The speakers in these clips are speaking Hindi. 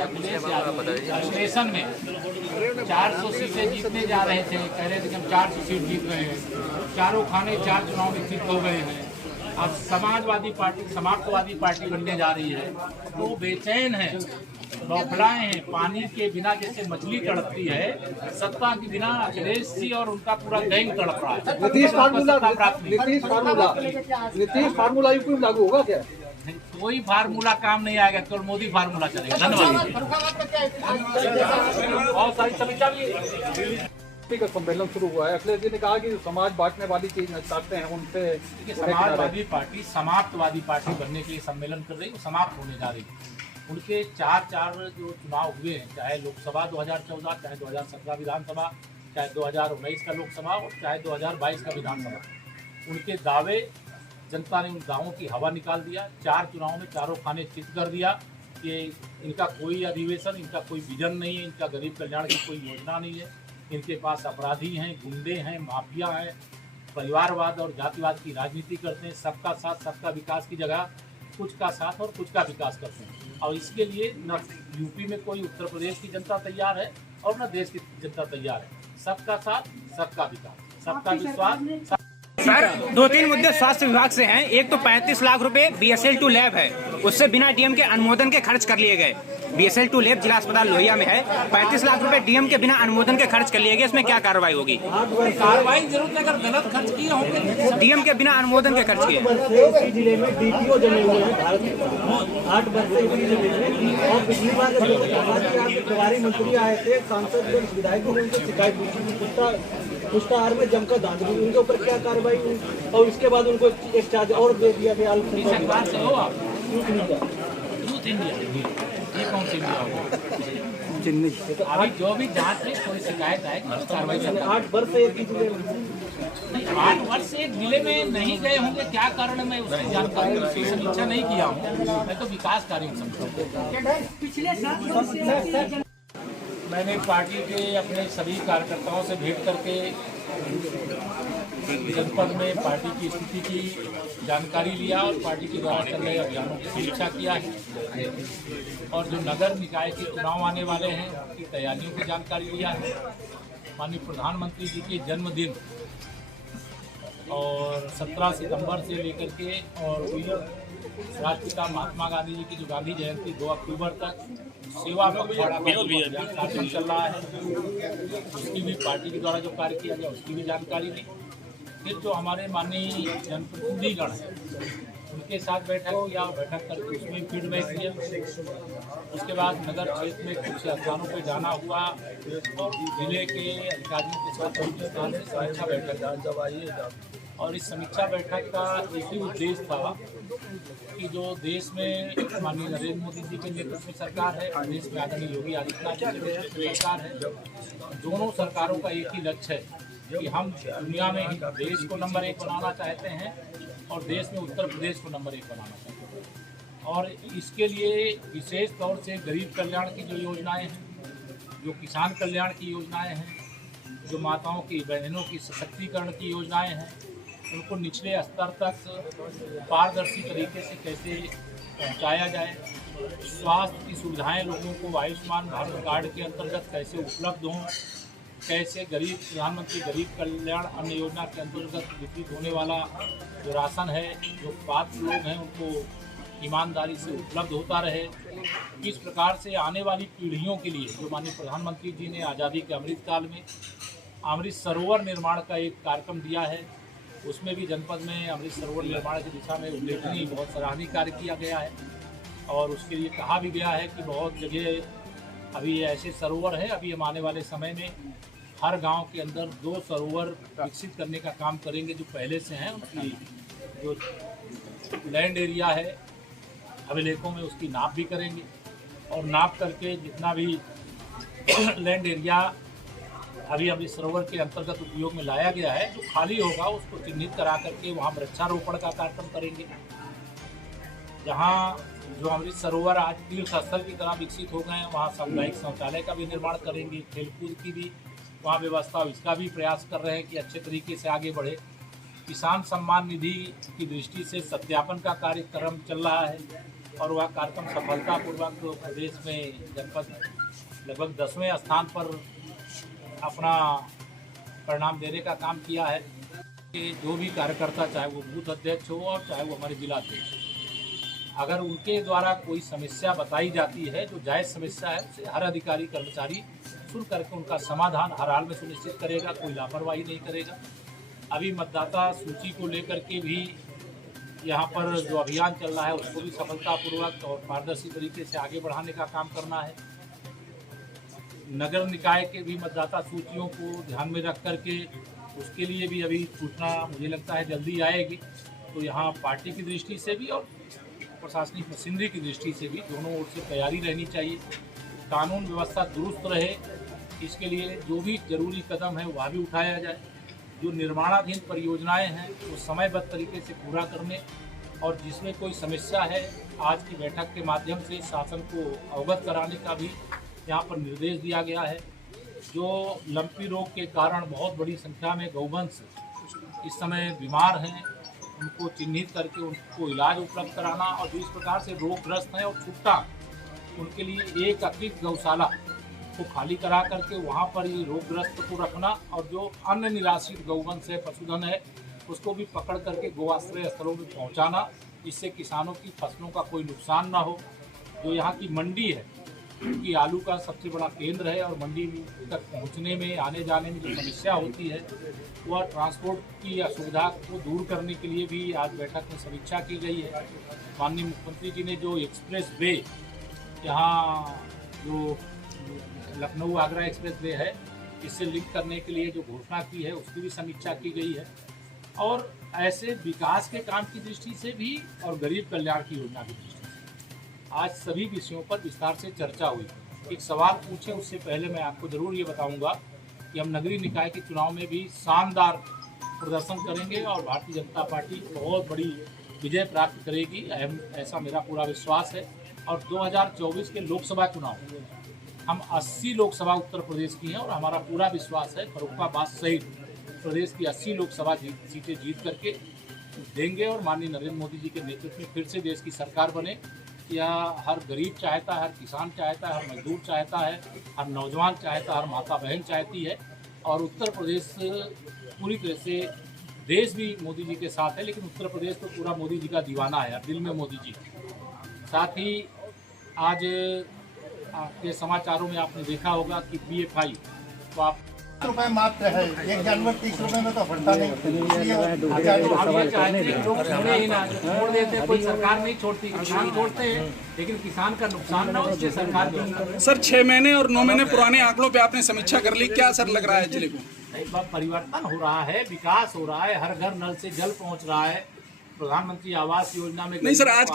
स्टेशन में 400 सीटें जीतने जा रहे थे, कह रहे थे कि हम 400 सीट जीत रहे हैं। चारों खाने 4 चुनाव में जीत हो गए हैं। अब समाजवादी पार्टी समाप्तवादी पार्टी बनने जा रही है, तो बेचैन है, बौखलाए हैं। पानी के बिना जैसे मछली तड़पती है, सत्ता के बिना अखिलेश जी और उनका पूरा गैंग तड़प रहा है। नीतीश फार्मूला यूपी में लागू होगा क्या? कोई फार्मूला काम नहीं आएगा, केवल मोदी फार्मूला चलेगा। धन्यवाद। और सारी समीक्षा भी का सम्मेलन शुरू हुआ है। अखिलेश जी ने कहा कि समाज बांटने वाली चीज चाहते हैं उनसे। समाजवादी पार्टी समाप्तवादी पार्टी बनने के लिए सम्मेलन कर रही है, समाप्त होने जा रही है। उनके चार जो चुनाव हुए हैं, चाहे लोकसभा 2014, चाहे 2017 विधानसभा, चाहे 2019 का लोकसभा और चाहे 2022 का विधानसभा, उनके दावे जनता ने उन दावों की हवा निकाल दिया। 4 चुनाव में चारों खाने चित कर दिया कि इनका कोई अधिवेशन, इनका कोई विजन नहीं है, इनका गरीब कल्याण की कोई योजना नहीं है। इनके पास अपराधी हैं, गुंडे हैं, माफिया हैं, परिवारवाद और जातिवाद की राजनीति करते हैं। सबका साथ सबका विकास की जगह कुछ का साथ और कुछ का विकास करते हैं। और इसके लिए न यूपी में कोई उत्तर प्रदेश की जनता तैयार है और न देश की जनता तैयार है। सबका साथ सबका विकास, सबका विश्वास। सर, 2-3 मुद्दे स्वास्थ्य विभाग से हैं। एक तो 35 लाख रुपए BSL-2 लैब है, उससे बिना डीएम के अनुमोदन के खर्च कर लिए गए। BSL-2 लैब जिला अस्पताल लोहिया में है, 35 लाख रुपए डीएम के बिना अनुमोदन के खर्च कर लिए गए। इसमें क्या कार्रवाई होगी? कार्रवाई जरूर, अगर गलत खर्च किए होंगे। डीएम के बिना अनुमोदन के खर्च किए। जिले में DPO जमे हुए हैं, भारत 8 वर्ष से जिले में। और पिछली बार जब प्रभारी मंत्री आए थे, सांसद विधायकों ने उनसे शिकायत पुष्टाहार में जमकर दांत दी, उनके ऊपर क्या कार्रवाई हुई? और इसके बाद उनको एक चार्ज और दे दिया गया। कौन सी अभी जो भी जांच में कोई शिकायत आए कार्रवाई। 8 वर्ष से एक जिले में 8 वर्ष से एक जिले में नहीं गए होंगे, क्या कारण मैं उसकी जानकारी की समीक्षा नहीं किया हूँ। मैं तो विकास कार्य समझता। मैंने पार्टी के अपने सभी कार्यकर्ताओं से भेंट करके जनपद में पार्टी की स्थिति की जानकारी लिया और पार्टी के द्वारा चल रहे अभियानों की समीक्षा किया है। और जो नगर निकाय के चुनाव आने वाले हैं उनकी तैयारियों की जानकारी लिया है। माननीय प्रधानमंत्री जी के जन्मदिन और 17 सितंबर से लेकर के और राष्ट्रपिता महात्मा गांधी जी की जो गांधी जयंती 2 अक्टूबर तक सेवा पखवाड़ा कार्यक्रम चल रहा है, उसकी भी पार्टी के द्वारा जो कार्य किया गया उसकी भी जानकारी दी। फिर जो हमारे माननीय जनप्रतिनिधिगण हैं उनके साथ बैठक किया, बैठक करके उसमें फीडबैक दिया। उसके बाद नगर क्षेत्र में कुछ स्थानों पर जाना हुआ और जिले के अधिकारियों के साथ समीक्षा बैठक जब आई। और इस समीक्षा बैठक का एक ही उद्देश्य था कि जो देश में माननीय नरेंद्र मोदी जी के नेतृत्व में सरकार है, देश में आदरणीय योगी आदित्यनाथ जी के नेतृत्व में सरकार है, दोनों सरकारों का एक ही लक्ष्य है कि हम दुनिया में देश को नंबर 1 बनाना चाहते हैं और देश में उत्तर प्रदेश को नंबर 1 बनाना चाहते हैं। और इसके लिए विशेष तौर से गरीब कल्याण की जो योजनाएँ हैं, जो किसान कल्याण की योजनाएँ हैं, जो माताओं की बहनों की सशक्तिकरण की योजनाएँ हैं, उनको निचले स्तर तक पारदर्शी तरीके से कैसे पहुंचाया जाए। स्वास्थ्य की सुविधाएं लोगों को आयुष्मान भारत कार्ड के अंतर्गत कैसे उपलब्ध हों, कैसे प्रधानमंत्री गरीब कल्याण अन्न योजना के अंतर्गत वितरित होने वाला जो राशन है, जो पात्र लोग हैं उनको ईमानदारी से उपलब्ध होता रहे। किस प्रकार से आने वाली पीढ़ियों के लिए जो माननीय प्रधानमंत्री जी ने आज़ादी के अमृतकाल में अमृत सरोवर निर्माण का एक कार्यक्रम दिया है, उसमें भी जनपद में अमृत सरोवर निर्माण की दिशा में उल्लेखनीय बहुत सराहनीय कार्य किया गया है। और उसके लिए कहा भी गया है कि बहुत जगह अभी ऐसे सरोवर है, अभी हम आने वाले समय में हर गांव के अंदर 2 सरोवर विकसित करने का काम करेंगे जो पहले से हैं। उनकी जो लैंड एरिया है अभिलेखों में उसकी नाप भी करेंगे और नाप करके जितना भी लैंड एरिया अभी अमृत सरोवर के अंतर्गत उपयोग में लाया गया है, जो खाली होगा उसको चिन्हित करा करके वहाँ वृक्षारोपण का कार्यक्रम करेंगे। जहाँ जो अमृत सरोवर आज तीर्थ स्थल की तरह विकसित हो गए हैं, वहाँ सामुदायिक शौचालय का भी निर्माण करेंगे, खेलकूद की भी वहाँ व्यवस्था, इसका भी प्रयास कर रहे हैं कि अच्छे तरीके से आगे बढ़े। किसान सम्मान निधि की दृष्टि से सत्यापन का कार्यक्रम चल रहा है। और वह कार्यक्रम सफलतापूर्वक प्रदेश में जनपद लगभग 10वें स्थान पर अपना परिणाम देने का काम किया है कि जो भी कार्यकर्ता, चाहे वो बूथ अध्यक्ष हो और चाहे वो हमारे जिला अध्यक्ष, अगर उनके द्वारा कोई समस्या बताई जाती है जो जायज़ समस्या है, उसे हर अधिकारी कर्मचारी सुन करके उनका समाधान हर हाल में सुनिश्चित करेगा, कोई लापरवाही नहीं करेगा। अभी मतदाता सूची को लेकर के भी यहाँ पर जो अभियान चल रहा है उसको भी सफलतापूर्वक और पारदर्शी तरीके से आगे बढ़ाने का काम करना है। नगर निकाय के भी मतदाता सूचियों को ध्यान में रख करके उसके लिए भी अभी सूचना मुझे लगता है जल्दी आएगी। तो यहाँ पार्टी की दृष्टि से भी और प्रशासनिक मशीनरी की दृष्टि से भी दोनों ओर से तैयारी रहनी चाहिए। कानून व्यवस्था दुरुस्त रहे, इसके लिए जो भी जरूरी कदम है वह भी उठाया जाए। जो निर्माणाधीन परियोजनाएं हैं वो समयबद्ध तरीके से पूरा करने और जिसमें कोई समस्या है आज की बैठक के माध्यम से शासन को अवगत कराने का भी यहाँ पर निर्देश दिया गया है। जो लंपी रोग के कारण बहुत बड़ी संख्या में गौवंश इस समय बीमार हैं, उनको चिन्हित करके उनको इलाज उपलब्ध कराना और जो इस प्रकार से रोगग्रस्त हैं और छुट्टा उनके लिए एक अतिरिक्त गौशाला को खाली करा करके वहाँ पर ये रोगग्रस्त को रखना और जो अन्य निराश्रित गौवंश है, पशुधन है, उसको भी पकड़ करके गो आश्रय स्थलों में पहुँचाना, जिससे किसानों की फसलों का कोई नुकसान ना हो। जो यहाँ की मंडी है, क्योंकि आलू का सबसे बड़ा केंद्र है और मंडी तक पहुँचने में, आने जाने में जो समस्या होती है वह ट्रांसपोर्ट की असुविधा को दूर करने के लिए भी आज बैठक में समीक्षा की गई है। माननीय मुख्यमंत्री जी ने जो एक्सप्रेस वे यहाँ जो लखनऊ आगरा एक्सप्रेस वे है इससे लिंक करने के लिए जो घोषणा की है उसकी भी समीक्षा की गई है। और ऐसे विकास के काम की दृष्टि से भी और गरीब कल्याण की योजना की दृष्टि से आज सभी विषयों पर विस्तार से चर्चा हुई। एक सवाल पूछे उससे पहले मैं आपको जरूर ये बताऊंगा कि हम नगरीय निकाय के चुनाव में भी शानदार प्रदर्शन करेंगे और भारतीय जनता पार्टी बहुत बड़ी विजय प्राप्त करेगी, ऐसा मेरा पूरा विश्वास है। और 2024 के लोकसभा चुनाव हम 80 लोकसभा उत्तर प्रदेश की हैं और हमारा पूरा विश्वास है फर्रुखाबाद सहित प्रदेश की 80 लोकसभा सीटें जीत करके देंगे और माननीय नरेंद्र मोदी जी के नेतृत्व में फिर से देश की सरकार बने। या हर गरीब चाहता है, हर किसान चाहता है, हर मजदूर चाहता है, हर नौजवान चाहता है, हर माता बहन चाहती है। और उत्तर प्रदेश पूरी तरह से देश भी मोदी जी के साथ है, लेकिन उत्तर प्रदेश तो पूरा मोदी जी का दीवाना है, दिल में मोदी जी। साथ ही आज आपके समाचारों में आपने देखा होगा कि PFI तो आप रुपए मात्र है, 1 जानवर 30 रुपए में तो बढ़ता नहीं। छोड़ देते, कोई सरकार नहीं छोड़ती, किसान छोड़ते हैं, लेकिन किसान का नुकसान ना हो इसलिए सरकार भी। सर 6 महीने और 9 महीने पुराने आंकड़ों पे आपने समीक्षा कर ली, क्या असर लग रहा है जिले को? परिवर्तन हो रहा है, विकास हो रहा है, हर घर नल से जल पहुंच रहा है। प्रधानमंत्री आवास योजना में नहीं सर, आज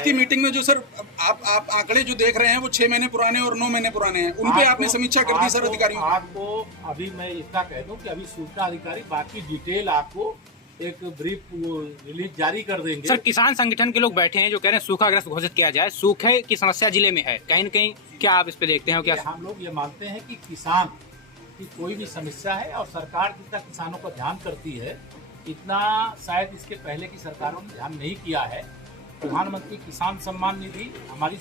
की मीटिंग में जो सर आप आंकड़े जो देख रहे हैं वो 6 महीने पुराने और 9 महीने पुराने हैं, उन पे आपने समीक्षा कर दी सर अधिकारियों? आपको अभी मैं इतना कह दूं कि अभी सूचना अधिकारी बाकी डिटेल आपको एक ब्रीफ रिलीज जारी कर देंगे। सर किसान संगठन के लोग बैठे हैं जो कह रहे हैं सूखाग्रस्त घोषित किया जाए, सूखे की समस्या जिले में है कहीं न कहीं, क्या आप इस पे देखते हैं? क्या हम लोग ये मानते हैं कि किसान की कोई भी समस्या है और सरकार जितना किसानों का ध्यान करती है इतना शायद इसके पहले की सरकारों ने ध्यान नहीं किया है। प्रधानमंत्री किसान सम्मान निधि हमारी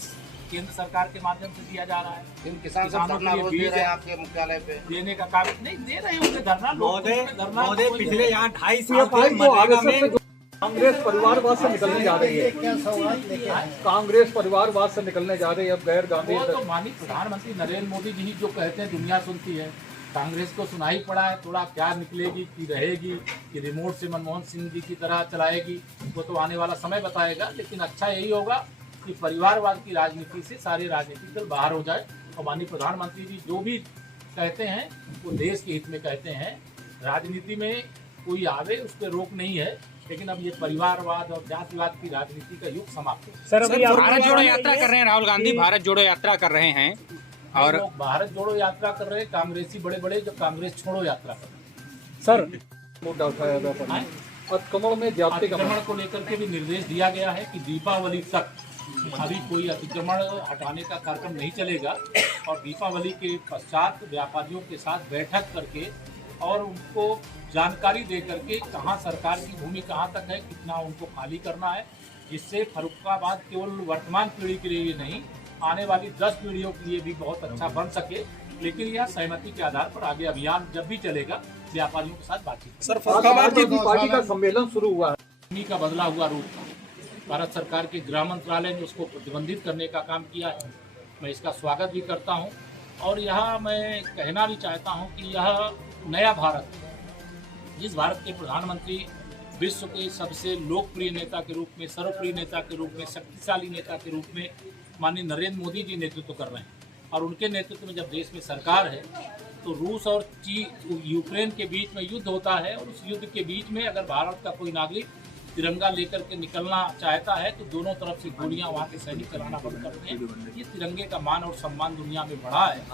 केंद्र सरकार के माध्यम से दिया जा रहा है। किसानों के लिए बीज आपके मुख्यालय पे देने का काम नहीं दे रहे हैं, उनके धरना पिछले यहाँ 2.5 साल कांग्रेस परिवारवाद से निकलने जा रही है, कांग्रेस परिवारवाद से निकलने जा रही है। अब गैर गांधी तो माननीय प्रधानमंत्री नरेंद्र मोदी जी जो कहते हैं दुनिया सुनती है, कांग्रेस को सुनाई पड़ा है। थोड़ा क्या निकलेगी कि रहेगी कि रिमोट से मनमोहन सिंह जी की तरह चलाएगी, वो तो आने वाला समय बताएगा। लेकिन अच्छा यही होगा कि परिवारवाद की राजनीति से सारे राजनीतिक दल बाहर हो जाए और माननीय प्रधानमंत्री जी जो भी कहते हैं वो देश के हित में कहते हैं। राजनीति में कोई आवे उस पर रोक नहीं है, लेकिन अब ये परिवारवाद और जातिवाद की राजनीति का युग समाप्त है। सर अभी भारत जोड़ो यात्रा कर रहे हैं, राहुल गांधी भारत जोड़ो यात्रा कर रहे हैं और लोग भारत जोड़ो यात्रा कर रहे हैं, कांग्रेसी बड़े बड़े जो कांग्रेस छोड़ो यात्रा कर रहे हैं। सर मुद्दा उठाया गया अतिक्रमण में अतिक्रमण को लेकर के भी निर्देश दिया गया है कि दीपावली तक अभी कोई अतिक्रमण हटाने का कार्यक्रम नहीं चलेगा और दीपावली के पश्चात व्यापारियों के साथ बैठक करके और उनको जानकारी दे करके कहाँ सरकार की भूमि कहाँ तक है, कितना उनको खाली करना है, जिससे फर्रुखाबाद केवल वर्तमान पीढ़ी के लिए नहीं, आने वाली 10 पीढ़ियों के लिए भी बहुत अच्छा बन सके। लेकिन यह सहमति के आधार पर आगे अभियान जब भी चलेगा, व्यापारियों के साथ बातचीत। सर आज फर्रुखाबाद आम आदमी पार्टी का सम्मेलन शुरू हुआ है। इन्हीं का बदला हुआ रूप भारत सरकार के गृह मंत्रालय ने उसको प्रतिबंधित करने का काम किया है। मैं इसका स्वागत भी करता हूं और यह मैं कहना भी चाहता हूं कि यह नया भारत, जिस भारत के प्रधानमंत्री विश्व के सबसे लोकप्रिय नेता के रूप में, सर्वप्रिय नेता के रूप में, शक्तिशाली नेता के रूप में माननीय नरेंद्र मोदी जी नेतृत्व कर रहे हैं, और उनके नेतृत्व में जब देश में सरकार है तो रूस और यूक्रेन के बीच में युद्ध होता है, और उस युद्ध के बीच में अगर भारत का कोई नागरिक तिरंगा लेकर के निकलना चाहता है तो दोनों तरफ से गोलियां वहाँ के सैनिक चलाना बंद करते हैं। ये तिरंगे का मान और सम्मान दुनिया में बढ़ा है।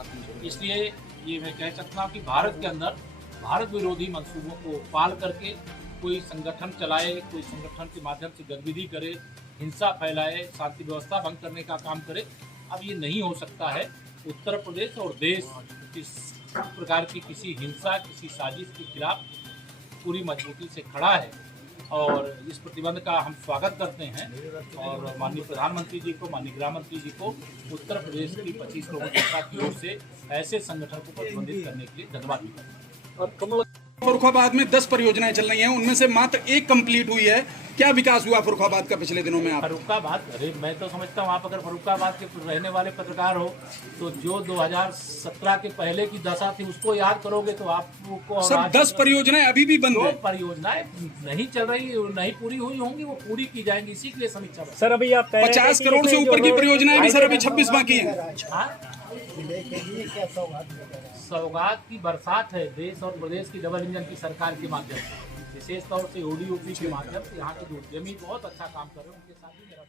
इसलिए ये मैं कह सकता हूँ कि भारत के अंदर भारत विरोधी मंसूबों को पाल करके कोई संगठन चलाए, कोई संगठन के माध्यम से गतिविधि करे, हिंसा फैलाए, शांति व्यवस्था भंग करने का काम करे, अब ये नहीं हो सकता है। उत्तर प्रदेश और देश इस प्रकार की किसी हिंसा, किसी साजिश के खिलाफ पूरी मजबूती से खड़ा है, और इस प्रतिबंध का हम स्वागत करते हैं। और माननीय प्रधानमंत्री जी को, माननीय गृह मंत्री जी को उत्तर प्रदेश की 25 करोड़ जनता की ओर से ऐसे संगठन को प्रतिबंधित करने के लिए धन्यवाद भी करते हैं। और कमल फर्रुखाबाद में 10 परियोजनाएं चल रही हैं, उनमें से मात्र 1 कंप्लीट हुई है। क्या विकास हुआ फर्रुखाबाद का पिछले दिनों में? आप फर्रुखाबाद, अरे मैं तो समझता हूँ आप अगर फर्रुखाबाद के रहने वाले पत्रकार हो तो जो 2017 के पहले की दशा थी उसको याद करोगे तो आपको सर 10 परियोजनाएं अभी भी बंद है। परियोजनाएं नहीं चल रही, नहीं पूरी हुई होंगी, वो पूरी की जाएंगी, इसी के लिए समीक्षा। सर अभी आप 50 करोड़ से ऊपर की परियोजनाएं भी सर अभी 26 बाकी हैं। सौगात की बरसात है देश और प्रदेश की डबल इंजन की सरकार के माध्यम से, विशेष तौर से ओडीओपी के माध्यम से यहाँ के जो उद्यमी बहुत अच्छा काम कर रहे हैं उनके साथ भी मेरा